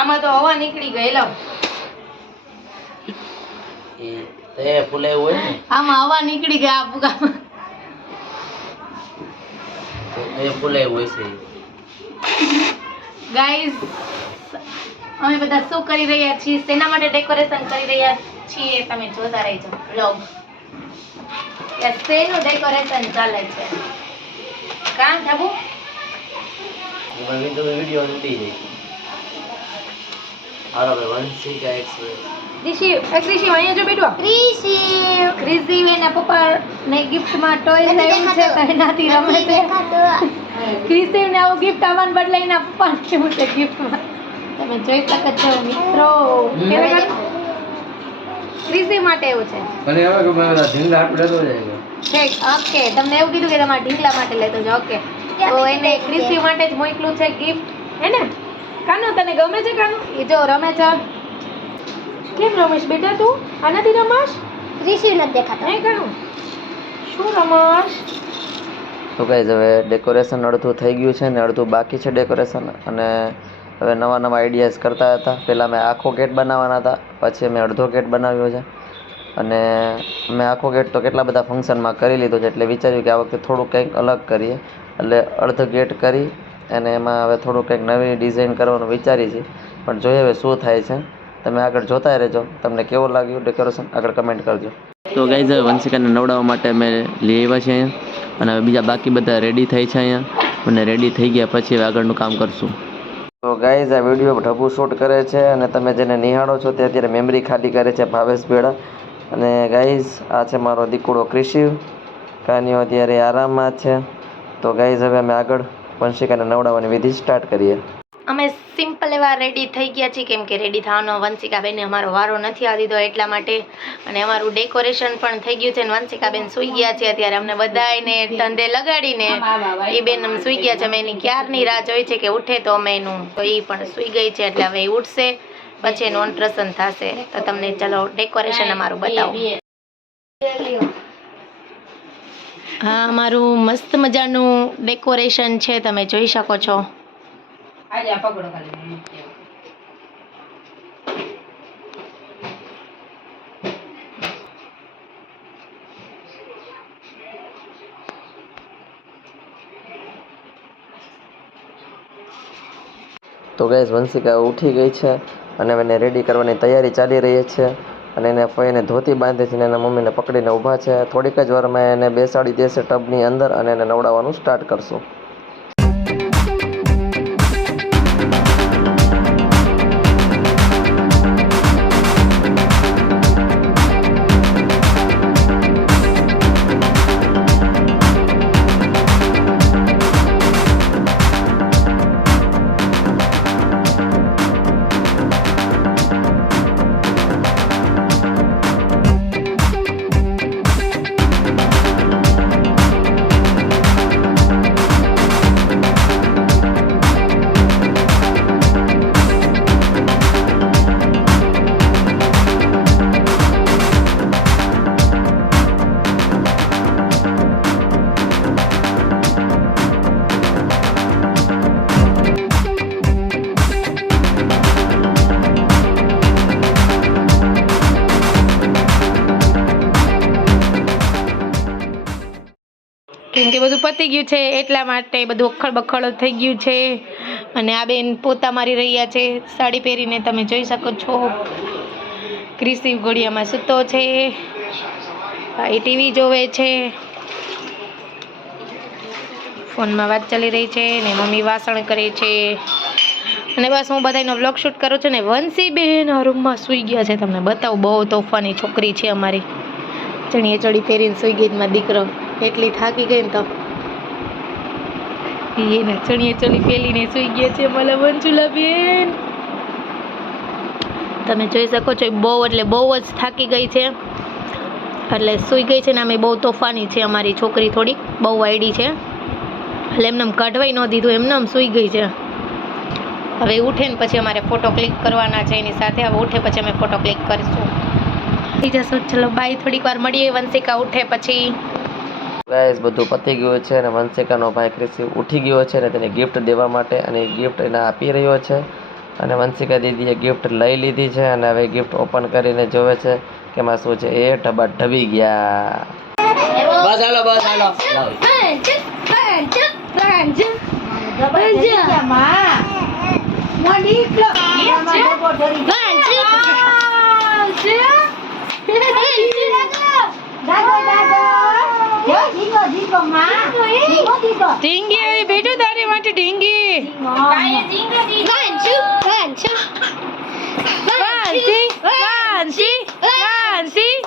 આમાં તો હવા નીકળી ગઈ. લો તે ફૂલાયું હોય ને, આમાં હવા નીકળી ગઈ. આ ફુગામાં એ ફૂલાયું હોય છે. ગાઈઝ, અમે બધા શું કરી રહ્યા છીએ, શેના માટે ડેકોરેશન કરી રહ્યા છીએ, તમે જોતા રહેજો વ્લોગ. શેનું ડેકોરેશન ચાલે છે? કામ ઠાબુ વિડીયો ઉડી જાય. હાલો ભાઈ, વંશિકા એક્સપ્રેસ. ક્રિશિવ અહીંયા જો બેઠો. ક્રિશિવ એના પપ્પા ને ગિફ્ટ માં ટોય લાવ્યું છે, તો એનાથી રમે છે. ક્રિશિવ ને આવું ગિફ્ટ આવવાનું બદલે એના પપ્પા ને કેવું છે ગિફ્ટ માં, તમે જોઈ શકો છો મિત્રો. ક્રિશિવ માટે એવું છે. મને હવે કે મારા ઢીંગલા હાથ લેતો જાય. ઠીક, ઓકે. તમને એવું કીધું કે તમારા ઢીંગલા માટે લેતો છે. ઓકે, તો એને ક્રિશિવ માટે જ મોકલું છે ગિફ્ટ, હે ને? કાનો તને ગમે છે? કાનો એ જો રમે છે. કેમ રમેશ બેટા તું? આનાથી રમશ? ક્રિશિવ નથી દેખાતો. હે કાનો શું રમશ? તો ગાઈઝ, હવે ડેકોરેશન અડધું થઈ ગયું છે ને અડધું બાકી છે ડેકોરેશન. અને હવે નવા નવા આઈડિયાઝ કરતા હતા. પહેલાં મેં આખો ગેટ બનાવવાના હતા, પછી મેં અડધો ગેટ બનાવ્યો છે. અને મેં આખો ગેટ તો કેટલા બધા ફંક્શનમાં કરી લીધો છે, એટલે વિચાર્યું કે આ વખતે થોડું કંઈક અલગ કરીએ. એટલે અડધો ગેટ કરી અને એમાં હવે થોડું કંઈક નવી ડિઝાઇન કરવાનું વિચારી છે. પણ જોઈએ હવે શું થાય છે. તમે આગળ જોતા રહેજો. તમને કેવું લાગ્યું ડેકોરેશન આગળ કમેન્ટ કરજો. તો ગાઈઝ, હવે વંશિકાને નવડાવવા માટે અમે લઈ આવ્યા છીએ અહીંયા. અને હવે બીજા બાકી બધા રેડી થઈ છે અહીંયા. અને રેડી થઈ ગયા પછી હવે આગળનું કામ કરશું. તો ગાઈઝ, આ વિડીયો ઢબુ શૂટ કરે છે અને તમે જેને નિહાળો છો તે અત્યારે મેમરી ખાલી કરે છે ભાવેશ ભેડા. અને ગાઈઝ, આ છે મારો દીકુડો ક્રિશિવ. કાનીઓ અત્યારે આરામમાં છે. તો ગાઈઝ, હવે અમે આગળ વંશિકાને નવડાવવાની વિધિ સ્ટાર્ટ કરીએ. અમે સિમ્પલ એવા રેડી થઈ ગયા છીએ, કેમ કે રેડી થવાનો વંશિકાબેને અમારો વારો નથી આવી દીધો એટલા માટે. અને અમારું ડેકોરેશન પણ થઈ ગયું છે. વંશિકાબેન સૂઈ ગયા છે અત્યારે. અમને બધાને ધંધે લગાડીને એ બેન અમે સૂઈ ગયા છે. અમે એની ક્યારની રાહ જોઈ છે કે ઉઠે તો અમે એનું, તો એ પણ સૂઈ ગઈ છે. એટલે હવે એ ઉઠશે પછી એનું અનપ્રસન્ન થશે. તો તમને ચલો ડેકોરેશન અમારું બતાવો. હા, અમારું મસ્ત મજાનું ડેકોરેશન છે, તમે જોઈ શકો છો. તો ગાઈઝ, વંશિકા ઉઠી ગઈ છે અને એને રેડી કરવાની તૈયારી ચાલી રહી છે. અને એને ફઈને ધોતી બાંધે છે અને એના મમ્મીને પકડીને ઊભા છે. થોડીક જ વારમાં એને બેસાડી દેશે ટબની અંદર અને એને નવડાવવાનું સ્ટાર્ટ કરશું. કેમ કે બધું પતી ગયું છે એટલા માટે બધું અખડ બખડ થઈ ગયું છે. અને આ બેન પોતા મારી રહ્યા છે સાડી પહેરીને, તમે જોઈ શકો છો. ક્રિશિવ ઘોડિયામાં સૂતો છે, એ ટીવી જોવે છે, ફોનમાં વાત ચાલી રહી છે ને મમ્મી વાસણ કરે છે. અને બસ હું બધાનો વ્લોગ શૂટ કરું છું ને વંશી બેન આ રૂમમાં સૂઈ ગયા છે. તમને બતાવું, બહુ તોફાની છોકરી છે અમારી. ચણીએ ચડી પહેરીને સૂઈ ગઈ મારો દીકરો. એટલી થાકી ગઈ ને તો એને ચણીએ ચડી પહેરીને સૂઈ ગયા છે મારા વંશુલા બેન. તમે જોઈ શકો છો બહુ એટલે બહુ જ થાકી ગઈ છે એટલે સૂઈ ગઈ છે. ને અમે બહુ તોફાની છે અમારી છોકરી, થોડીક બહુ વાયડી છે એટલે એમને કાઢવાય ન દીધું, એમને સૂઈ ગઈ છે. હવે ઉઠે ને પછી અમારે ફોટો ક્લિક કરવાના છે એની સાથે. હવે ઉઠે પછી અમે ફોટો ક્લિક કરીશું. થઈ જશો. ચલો બાય, થોડીક વાર મળીએ વંશિકા ઉઠે પછી. ગાઈસ બધું પતી ગયું છે અને વંશિકાનો ભાઈ ક્રિશી ઉઠી ગયો છે અને તેને ગિફ્ટ દેવા માટે અને ગિફ્ટ એને આપી રહ્યો છે અને વંશિકા દીદીએ ગિફ્ટ લઈ લીધી છે અને હવે ગિફ્ટ ઓપન કરીને જોવે છે કે એમાં શું છે. એ ડબ્બા ઢબી ગયા. બસ હાલો લાવો. ઢીંગી આવી બેઠું તારી માટે ઢીંગી વાંસી